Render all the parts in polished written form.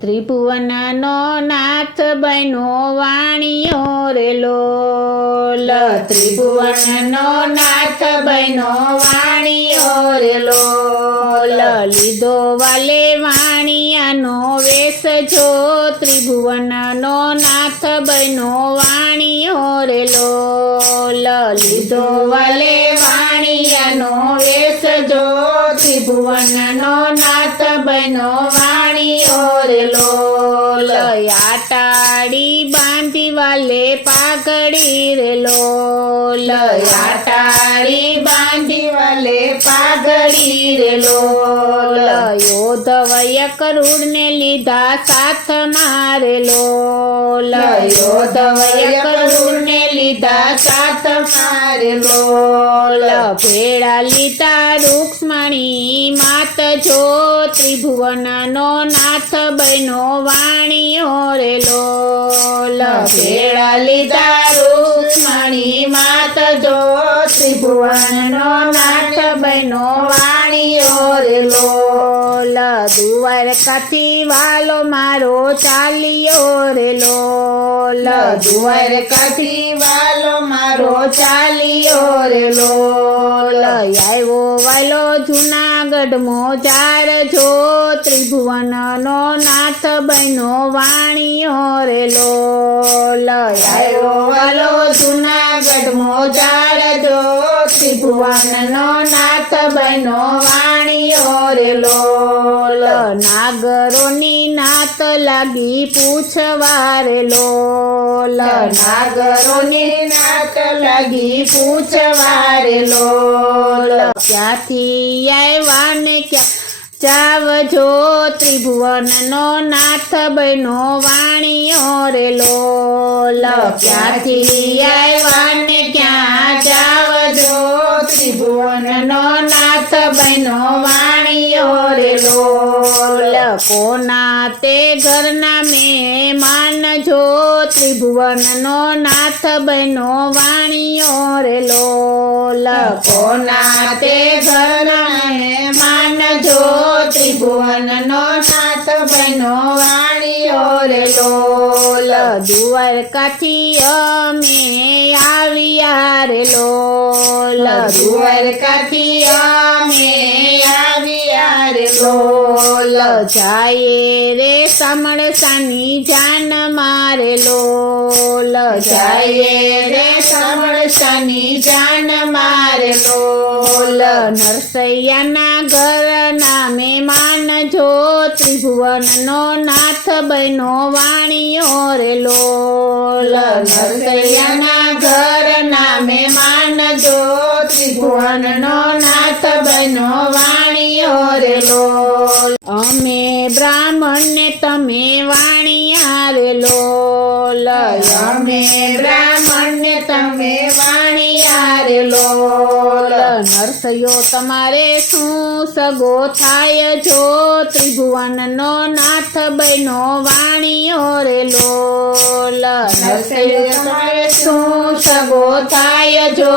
ત્રિભુવનનો નાથ બન્યો વાણિયો રે લોલ. ત્રિભુવનનો નાથ બન્યો વાણિયો રે લોલ. લીધો વાલે વાણિયાનો વેશ જો, ત્રિભુવનનો નાથ બન્યો વાણિયો રે લોલ. લીધો વાલે વાણિયાનો વેશ જો, ત્રિભુવનનો નાથ બન્યો વાણિયો રે લોલ. આટાડી બાંધી વાલે પાઘડી રે લોલ. આટાડી બાંધી વાલે પાઘડી રે લોલ. યોધવય કરુણને લીધા સાથ મારે લોલ. યોધવય કરુણને લીધા સાથ મારે લોલ. ભેળા લીધા રૂક્ષ્મણી માત જો, ત્રિભુવનનો નાથ બન્યો વાણિયો રે લોલ. ભેળા લીધા રૂક્ષ્મણી માત જો, ત્રિભુવનનો નાથ બન્યો વાણિયો રે લોલ. દ્વારકાથી વાલો મારો ચાલ્યો રે લોલ. દ્વારકાથી વાલો મારો ચાલ્યો રે લોલ. આવ્યો વાલો જુનાગઢમાં જાર જો, ત્રિભુવનનો નાથ બન્યો વાણિયો રે લોલ. આવ્યો વાલો જુનાગઢમાં જાર જો, ત્રિભુવનનો નાથ બન્યો વાણિયો રે લોલ. નાગરોની નાત લાગી પૂછવા રે લોલ. નાગરોની નાત લાગી પૂછવા રે લોલ. ક્યાંથી આવ્યા ને ક્યાં જાવજો, ત્રિભુવનનો નાથ બન્યો વાણિયો રે લોલ. ક્યાંથી આવ્યા ને ક્યાં જાવજો, ત્રિભુવનનો નાથ બન્યો વાણિયો રે લોલ. કોના તે ઘરના મહેમાન જો, ત્રિભુવનનો નાથ બન્યો વાણિયો રે લોલ. કોના તે ઘરના મહેમાન જો, ત્રિભુવનનો નાથ બન્યો વાણિયો રે લોલ. દ્વારકાથી અમે આવ્યા રે લોલ. દ્વારકાથી અમે આવ્યા રે લોલ. જાય રે સામળસાની જાન મારે લોલ. જાય રે સામળસાની જાન મારે લોલ. નરસૈયાના ઘરના મહેમાન જો, ત્રિભુવનનો નાથ બન્યો વાણિયો રે લોલ. નરસૈયાના ઘરના મહેમાન જો, ત્રિભુવનનો નાથ બન્યો વાણિયો રે લોલ. અમે બ્રાહ્મણ ને તમે વાણિયા રે લોલ. અમે બ્રાહ્મણ ને તમે વાણિયા રે લોલ. નરસૈયો તમારે શું સગો થાય જો, ત્રિભુવનનો નાથ બન્યો વાણિયો રે લોલ. નરસૈયો તમારે શું સગો થાય જો,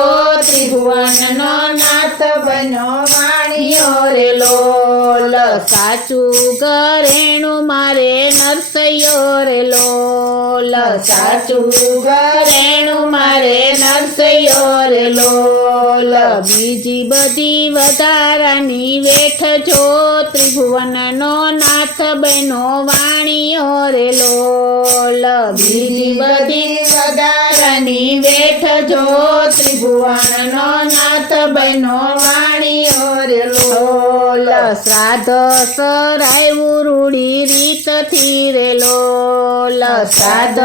ત્રિભુવનનો નાથ બન્યો વાણિયો રે લોલ. સાચું ઘરેણું મારે નરસૈયો રે લોલ. સાચું ઘરેણું મારે નરસૈયો રે લોલ. બીજી બધી વધારાની વેઠ જો, ત્રિભુવનનો નાથ બન્યો વાણિયો રે લોલ. બીજી બધી વધારાની વેઠ જો, ત્રિભુવનનો નાથ બન્યો વાણિયો રે લોલ. શ્રાદ્ધ સરાયું રૂડી રીતથી રે લોલ. શ્રાદ્ધ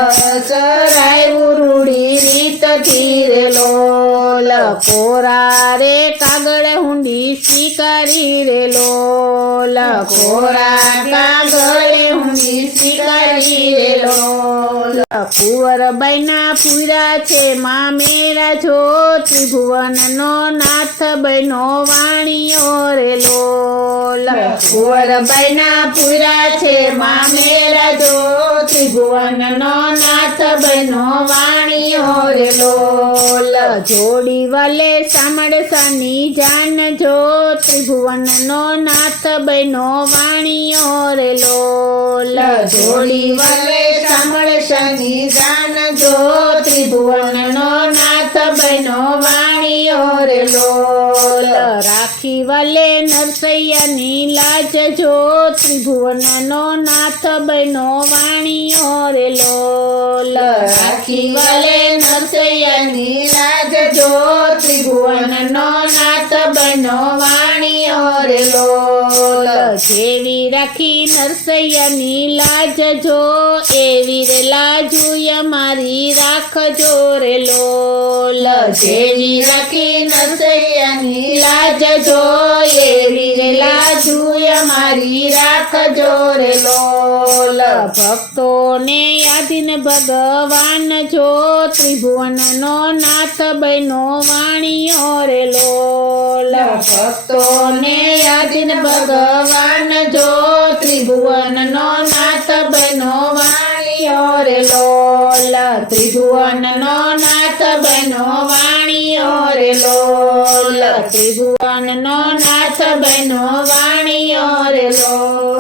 સરાયું રૂડી રીતથી રે લોલ. કોરા રે કાગળ હુંડી સ્વીકારી રે લોલ. કોરા કાગળ હુંડી સ્વીકારી રે લોલ. કુંવરબાઈના પૂરા છે મામેરા જો ત્રિભુવનનો નાથ બહેનો વાણીઓ રે લોલ કુંવરબાઈના પૂરા છે મામેરા જો ત્રિભુવનનો નાથ બહેનો વાણીઓ રે લોલ જોડી વાલે સામળસાની જાન જો ત્રિભુવનનો નાથ બહેનો વાણીઓ રે લોલ જોડી વાલે સામળસાની જાન જો ત્રિભુવનનો નાથ બહેનો વાણીઓ રે લોલ રાખી વાલે નરસૈયાની લાજ જો ત્રિભુવનનો નાથ બહેનો વાણીઓ રે લોલ રાખી વાલે નરસૈયાની લાજ જો ત્રિભુવનનો નાથ બહેનો વાણીઓ રે લોલ જેવી રાખી નરસૈયાની લાજ જો એવી રે લાજુ અમારી રાખજો રે લોલ જેવી રાખી નરસૈયાની લાજ જો એવી રે લાજુ અમારી રાખજો રે લોલ ભક્તોને યાદીને ભગવાન જો ત્રિભુવનનો નાથ બહેનો વાણીઓ રે લોલ ભક્તોને યાદીને ભગવાન જો ત્રિભુવનનો નાથ બહેનો વાણીઓ રે લોલ ત્રિભુવનનો નાથ બહેનો વાણીઓ રે લોલ ત્રિભુવનનો નાથ બહેનો વાણીઓ રે લોલ